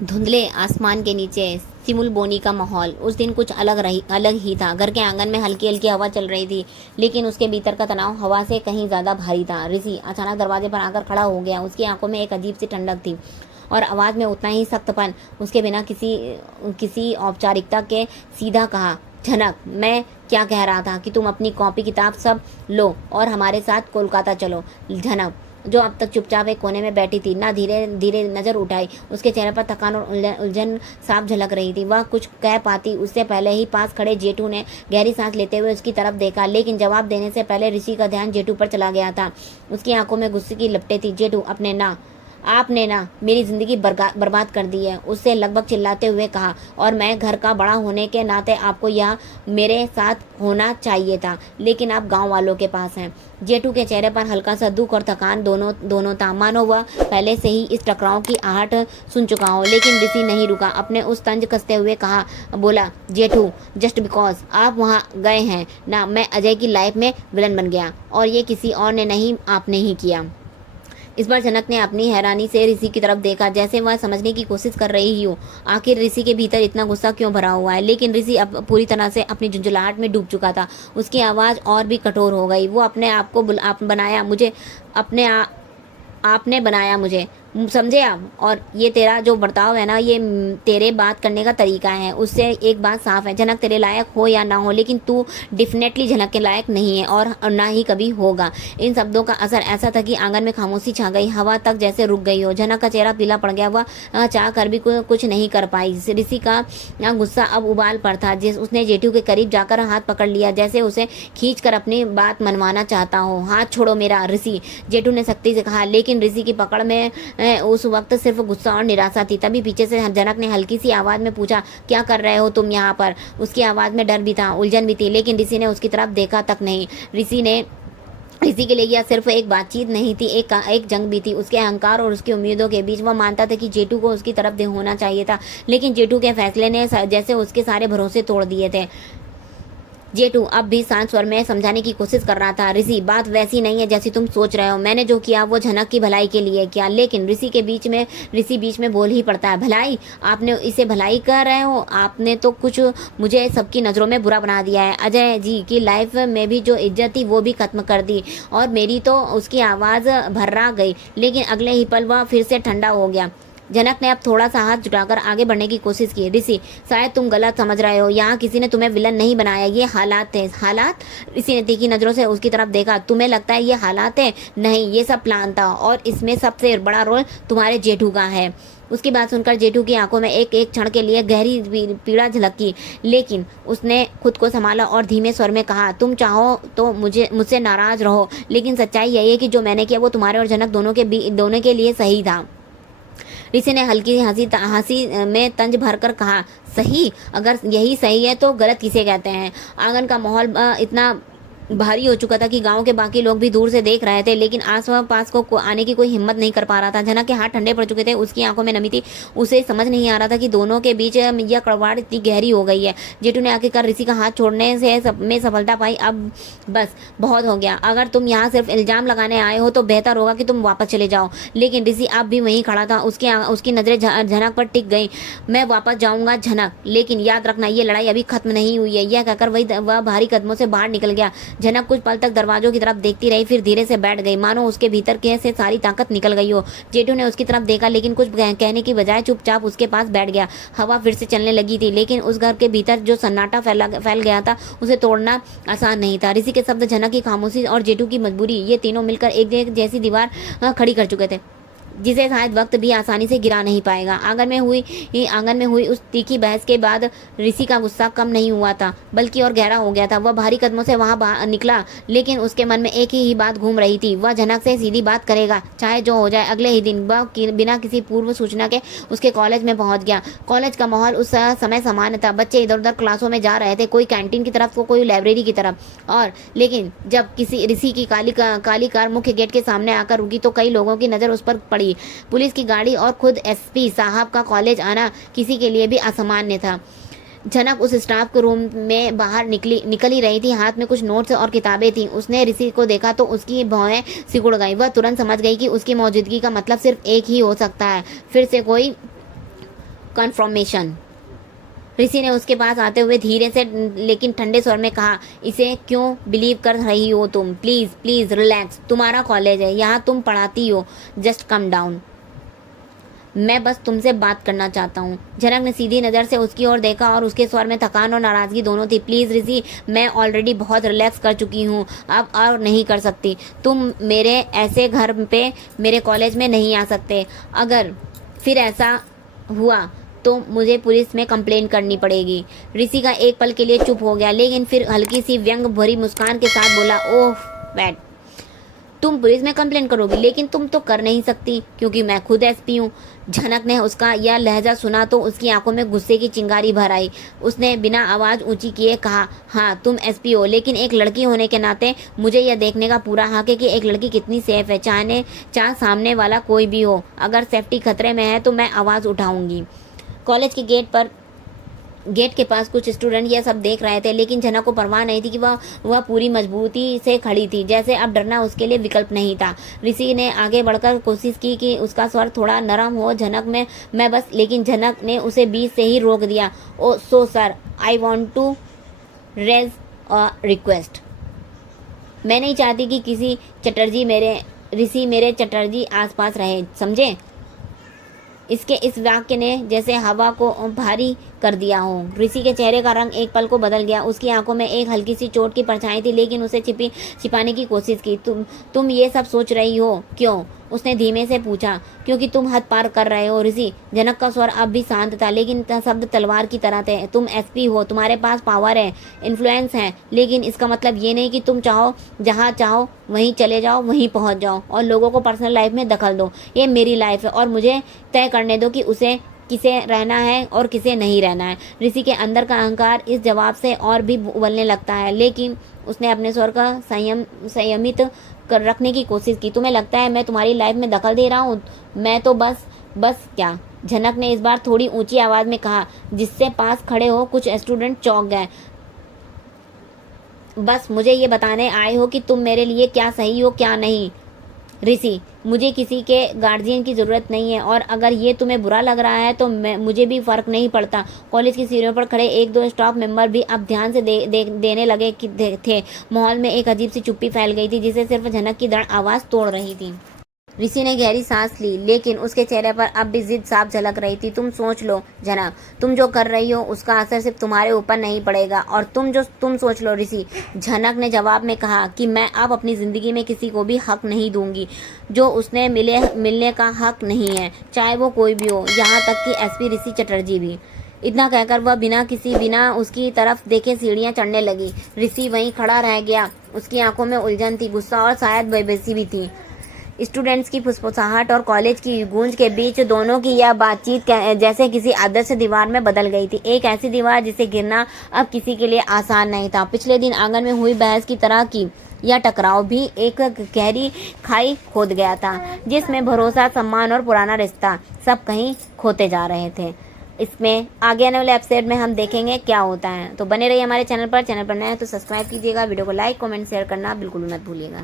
धुंधले आसमान के नीचे सिमुल बोनी का माहौल उस दिन कुछ अलग ही था। घर के आंगन में हल्की हल्की हवा चल रही थी, लेकिन उसके भीतर का तनाव हवा से कहीं ज्यादा भारी था। ऋषि अचानक दरवाजे पर आकर खड़ा हो गया। उसकी आंखों में एक अजीब सी ठंडक थी और आवाज में उतना ही सख्तपन। उसके बिना किसी किसी औपचारिकता के सीधा कहा, झनक, मैं क्या कह रहा था कि तुम अपनी कॉपी किताब सब लो और हमारे साथ कोलकाता चलो। झनक, जो अब तक चुपचाप एक कोने में बैठी थी, ना धीरे धीरे नजर उठाई। उसके चेहरे पर थकान और उलझन साफ झलक रही थी। वह कुछ कह पाती उससे पहले ही पास खड़े जेठू ने गहरी सांस लेते हुए उसकी तरफ देखा, लेकिन जवाब देने से पहले ऋषि का ध्यान जेठू पर चला गया था। उसकी आंखों में गुस्से की लपटें थी। जेठू, आपने ना मेरी जिंदगी बर्बाद कर दी है, उससे लगभग चिल्लाते हुए कहा। और मैं घर का बड़ा होने के नाते आपको यह मेरे साथ होना चाहिए था, लेकिन आप गांव वालों के पास हैं। जेठू के चेहरे पर हल्का सा दुख और थकान दोनों था, मानो वह पहले से ही इस टकराव की आहट सुन चुका हो। लेकिन ऋषि नहीं रुका। अपने उस तंज कसते हुए बोला, जेठू, जस्ट बिकॉज आप वहाँ गए हैं ना, मैं अजय की लाइफ में विलन बन गया, और ये किसी और ने नहीं, आपने ही किया। इस बार जनक ने अपनी हैरानी से ऋषि की तरफ देखा, जैसे वह समझने की कोशिश कर रही हो आखिर ऋषि के भीतर इतना गुस्सा क्यों भरा हुआ है। लेकिन ऋषि अब पूरी तरह से अपनी झुंझुलाहट में डूब चुका था। उसकी आवाज़ और भी कठोर हो गई। वो अपने आप को बनाया मुझे, आपने बनाया मुझे, समझे आप? और ये तेरा जो बर्ताव है ना, ये तेरे बात करने का तरीका है, उससे एक बात साफ है, जनक तेरे लायक हो या ना हो, लेकिन तू डेफिनेटली जनक के लायक नहीं है और ना ही कभी होगा। इन शब्दों का असर ऐसा था कि आंगन में खामोशी छा गई, हवा तक जैसे रुक गई हो। जनक का चेहरा पीला पड़ गया। वह चाह कर भी कुछ नहीं कर पाई। ऋषि का गुस्सा अब उबाल पर था। उसने जेठू के करीब जाकर हाथ पकड़ लिया, जैसे उसे खींच कर अपनी बात मनवाना चाहता हो। हाथ छोड़ो मेरा ऋषि, जेठू ने सख्ती से कहा। लेकिन ऋषि की पकड़ में उस वक्त सिर्फ गुस्सा और निराशा थी। तभी पीछे से जनक ने हल्की सी आवाज में पूछा, क्या कर रहे हो तुम यहाँ पर? उसकी आवाज में डर भी था, उलझन भी थी, लेकिन ऋषि ने उसकी तरफ देखा तक नहीं। ऋषि के लिए यह सिर्फ एक बातचीत नहीं थी, एक जंग भी थी। उसके अहंकार और उसकी उम्मीदों के बीच। वह मानता था कि जेठू को उसकी तरफ होना चाहिए था, लेकिन जेठू के फैसले ने जैसे उसके सारे भरोसे तोड़ दिए थे। जेठू अब भी शांत स्वर में समझाने की कोशिश कर रहा था, ऋषि, बात वैसी नहीं है जैसी तुम सोच रहे हो। मैंने जो किया वो झनक की भलाई के लिए किया। लेकिन ऋषि बीच में बोल ही पड़ता है, भलाई? आपने इसे भलाई कह रहे हो? आपने तो कुछ मुझे सबकी नज़रों में बुरा बना दिया है। अजय जी की लाइफ में भी जो इज्जत थी वो भी खत्म कर दी, और मेरी तो। उसकी आवाज़ भर्रा गई, लेकिन अगले ही पल वह फिर से ठंडा हो गया। जनक ने अब थोड़ा सा हाथ जुटाकर आगे बढ़ने की कोशिश की। ऋषि, शायद तुम गलत समझ रहे हो, यहाँ किसी ने तुम्हें विलन नहीं बनाया, ये हालात थे। हालात? ऋषि ने तीखी नजरों से उसकी तरफ देखा। तुम्हें लगता है ये हालात है? नहीं, ये सब प्लान था, और इसमें सबसे बड़ा रोल तुम्हारे जेठू का है। उसकी बात सुनकर जेठू की आंखों में एक क्षण के लिए गहरी पीड़ा झलकी, लेकिन उसने खुद को संभाला और धीमे स्वर में कहा, तुम चाहो तो मुझसे नाराज रहो, लेकिन सच्चाई यही है कि जो मैंने किया वो तुम्हारे और जनक दोनों के लिए सही था। ऋषि ने हल्की हंसी में तंज भरकर कहा, सही? अगर यही सही है तो गलत किसे कहते हैं? आंगन का माहौल इतना भारी हो चुका था कि गांव के बाकी लोग भी दूर से देख रहे थे, लेकिन आस पास को आने की कोई हिम्मत नहीं कर पा रहा था। जनक के हाथ ठंडे पड़ चुके थे, उसकी आंखों में नमी थी। उसे समझ नहीं आ रहा था कि दोनों के बीच यह कड़वाड़ इतनी गहरी हो गई है। जेठू ने आखिरकार ऋषि का हाथ छोड़ने से में सफलता पाई। अब बस बहुत हो गया, अगर तुम यहाँ सिर्फ इल्जाम लगाने आए हो तो बेहतर होगा कि तुम वापस चले जाओ। लेकिन ऋषि अब भी वहीं खड़ा था। उसकी नजरें झनक पर टिक गई। मैं वापस जाऊंगा झनक, लेकिन याद रखना ये लड़ाई अभी खत्म नहीं हुई है। यह कहकर वह भारी कदमों से बाहर निकल गया। झनक कुछ पल तक दरवाजों की तरफ देखती रही, फिर धीरे से बैठ गई, मानो उसके भीतर के से सारी ताकत निकल गई हो। जेठू ने उसकी तरफ देखा, लेकिन कुछ कहने की बजाय चुपचाप उसके पास बैठ गया। हवा फिर से चलने लगी थी, लेकिन उस घर के भीतर जो सन्नाटा फैल गया था उसे तोड़ना आसान नहीं था। ऋषि के शब्द, झनक की खामोशी और जेठू की मजबूरी, ये तीनों मिलकर एक जैसी दीवार खड़ी कर चुके थे, जिसे शायद वक्त भी आसानी से गिरा नहीं पाएगा। आंगन में हुई उस तीखी बहस के बाद ऋषि का गुस्सा कम नहीं हुआ था, बल्कि और गहरा हो गया था। वह भारी कदमों से वहां निकला, लेकिन उसके मन में एक ही बात घूम रही थी, वह झनक से सीधी बात करेगा, चाहे जो हो जाए। अगले ही दिन वह बिना किसी पूर्व सूचना के उसके कॉलेज में पहुंच गया। कॉलेज का माहौल उस समय सामान्य था। बच्चे इधर उधर क्लासों में जा रहे थे, कोई कैंटीन की तरफ तो कोई लाइब्रेरी की तरफ। और लेकिन जब किसी ऋषि की काली कार मुख्य गेट के सामने आकर रुकी तो कई लोगों की नजर उस पर पड़ी। पुलिस की गाड़ी और खुद एसपी साहब का कॉलेज आना किसी के लिए भी असामान्य था। झनक उस स्टाफ के रूम में बाहर निकल ही रही थी। हाथ में कुछ नोट्स और किताबें थीं। उसने ऋषि को देखा तो उसकी भौहें सिकुड़ गई। वह तुरंत समझ गई कि उसकी मौजूदगी का मतलब सिर्फ एक ही हो सकता है, फिर से कोई कन्फर्मेशन। ऋषि ने उसके पास आते हुए धीरे से लेकिन ठंडे स्वर में कहा, इसे क्यों बिलीव कर रही हो तुम? प्लीज प्लीज रिलैक्स, तुम्हारा कॉलेज है, यहाँ तुम पढ़ाती हो, जस्ट कम डाउन। मैं बस तुमसे बात करना चाहता हूँ। झनक ने सीधी नज़र से उसकी ओर देखा और उसके स्वर में थकान और नाराज़गी दोनों थी। प्लीज़ ऋषि, मैं ऑलरेडी बहुत रिलैक्स कर चुकी हूँ, अब और नहीं कर सकती। तुम मेरे ऐसे घर पे मेरे कॉलेज में नहीं आ सकते। अगर फिर ऐसा हुआ तो मुझे पुलिस में कंप्लेंट करनी पड़ेगी। ऋषि का एक पल के लिए चुप हो गया, लेकिन फिर हल्की सी व्यंग भरी मुस्कान के साथ बोला, ओह बैड, तुम पुलिस में कंप्लेंट करोगी, लेकिन तुम तो कर नहीं सकती क्योंकि मैं खुद एसपी हूँ। झनक ने उसका यह लहजा सुना तो उसकी आंखों में गुस्से की चिंगारी भर आई। उसने बिना आवाज़ ऊंची किए कहा, हाँ तुम एसपी हो, लेकिन एक लड़की होने के नाते मुझे यह देखने का पूरा हक है कि एक लड़की कितनी सेफ है, चाहे सामने वाला कोई भी हो। अगर सेफ्टी खतरे में है तो मैं आवाज़ उठाऊंगी। कॉलेज के गेट के पास कुछ स्टूडेंट यह सब देख रहे थे, लेकिन झनक को परवाह नहीं थी कि वह पूरी मजबूती से खड़ी थी, जैसे अब डरना उसके लिए विकल्प नहीं था। ऋषि ने आगे बढ़कर कोशिश की कि उसका स्वर थोड़ा नरम हो, झनक में मैं बस, लेकिन झनक ने उसे बीच से ही रोक दिया। Oh so sir, I want to raise a request. मैं नहीं चाहती कि ऋषि मेरे चटर्जी आसपास रहे, समझे? इसके इस वाक्य ने जैसे हवा को भारी कर दिया हो। ऋषि के चेहरे का रंग एक पल को बदल गया। उसकी आंखों में एक हल्की सी चोट की परछाई थी, लेकिन उसे छिपाने की कोशिश की। तुम ये सब सोच रही हो क्यों? उसने धीमे से पूछा। क्योंकि तुम हद पार कर रहे हो ऋषि। झनक का स्वर अब भी शांत था, लेकिन शब्द तलवार की तरह थे। तुम एसपी हो, तुम्हारे पास पावर है, इन्फ्लुएंस है, लेकिन इसका मतलब ये नहीं कि तुम चाहो जहाँ चाहो वहीं चले जाओ, वहीं पहुँच जाओ और लोगों को पर्सनल लाइफ में दखल दो। ये मेरी लाइफ है और मुझे तय करने दो कि उसे किसे रहना है और किसे नहीं रहना है। ऋषि के अंदर का अहंकार इस जवाब से और भी उबलने लगता है, लेकिन उसने अपने स्वर का संयमित कर रखने की कोशिश की। तुम्हें लगता है मैं तुम्हारी लाइफ में दखल दे रहा हूँ? मैं तो बस क्या? झनक ने इस बार थोड़ी ऊंची आवाज में कहा, जिससे पास खड़े हो कुछ स्टूडेंट चौंक गए। बस मुझे ये बताने आए हो कि तुम मेरे लिए क्या सही हो क्या नहीं? ऋषि, मुझे किसी के गार्जियन की ज़रूरत नहीं है, और अगर ये तुम्हें बुरा लग रहा है तो मुझे भी फ़र्क नहीं पड़ता। कॉलेज की सीढ़ियों पर खड़े एक दो स्टाफ मेंबर भी अब ध्यान से देने लगे थे। माहौल में एक अजीब सी चुप्पी फैल गई थी, जिसे सिर्फ झनक की दृढ़ आवाज़ तोड़ रही थी। ऋषि ने गहरी सांस ली, लेकिन उसके चेहरे पर अब भी जिद साफ झलक रही थी। तुम सोच लो झनक, तुम जो कर रही हो उसका असर सिर्फ तुम्हारे ऊपर नहीं पड़ेगा, और तुम सोच लो ऋषि। झनक ने जवाब में कहा कि मैं अब अपनी जिंदगी में किसी को भी हक नहीं दूंगी जो उसने मिलने का हक नहीं है, चाहे वो कोई भी हो, यहाँ तक कि एसपी ऋषि चटर्जी भी। इतना कहकर वह बिना उसकी तरफ देखे सीढ़ियां चढ़ने लगी। ऋषि वहीं खड़ा रह गया। उसकी आंखों में उलझन थी, गुस्सा और शायद बेबसी भी थी। स्टूडेंट्स की फुसफुसाहट और कॉलेज की गूंज के बीच दोनों की यह बातचीत जैसे किसी आदर्श दीवार में बदल गई थी। एक ऐसी दीवार जिसे गिरना अब किसी के लिए आसान नहीं था। पिछले दिन आंगन में हुई बहस की तरह की यह टकराव भी एक गहरी खाई खोद गया था, जिसमें भरोसा, सम्मान और पुराना रिश्ता सब कहीं खोते जा रहे थे। इसमें आगे आने वाले एपिसोड में हम देखेंगे क्या होता है। तो बने रहिए हमारे चैनल पर नए हैं तो सब्सक्राइब कीजिएगा, वीडियो को लाइक कमेंट शेयर करना बिल्कुल मत भूलिएगा।